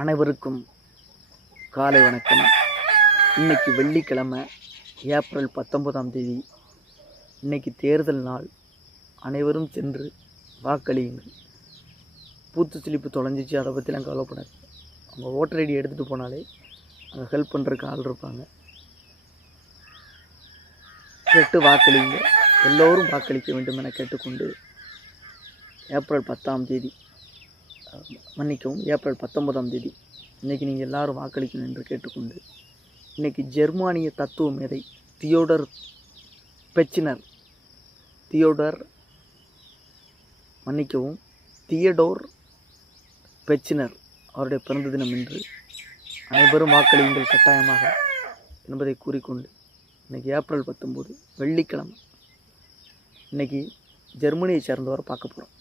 அனைவருக்கும் காலை வணக்கம். இன்னைக்கு வெள்ளிக்கிழமை, ஏப்ரல் 19ஆம் தேதி. இன்னைக்கு தேர்தல் நாள். அனைவரும் சென்று வாக்களியுங்கள். பூத்து சிலிப்பு தொலைஞ்சிச்சு, அதை பற்றிலாம் கவலைப்படாது. அவங்க ஓட்டர் ஐடி எடுத்துகிட்டு போனாலே அங்கே ஹெல்ப் பண்ணுறதுக்கு ஆள் இருப்பாங்க. கேட்டு வாக்களிங்க. எல்லோரும் வாக்களிக்க வேண்டும் என கேட்டுக்கொண்டு ஏப்ரல் 10ஆம் தேதி, ஏப்ரல் 19ஆம் தேதி இன்றைக்கி நீங்கள் எல்லோரும் வாக்களிக்கணும் என்று கேட்டுக்கொண்டு, இன்றைக்கி ஜெர்மானிய தத்துவ மேதை தியோடர் பெச்சினர் அவருடைய பிறந்த தினம் என்று அனைவரும் வாக்களியுங்கள் கட்டாயமாக என்பதை கூறிக்கொண்டு, இன்றைக்கி ஏப்ரல் 19 வெள்ளிக்கிழமை. இன்றைக்கி ஜெர்மனியை சேர்ந்தவரை பார்க்க போகிறோம்.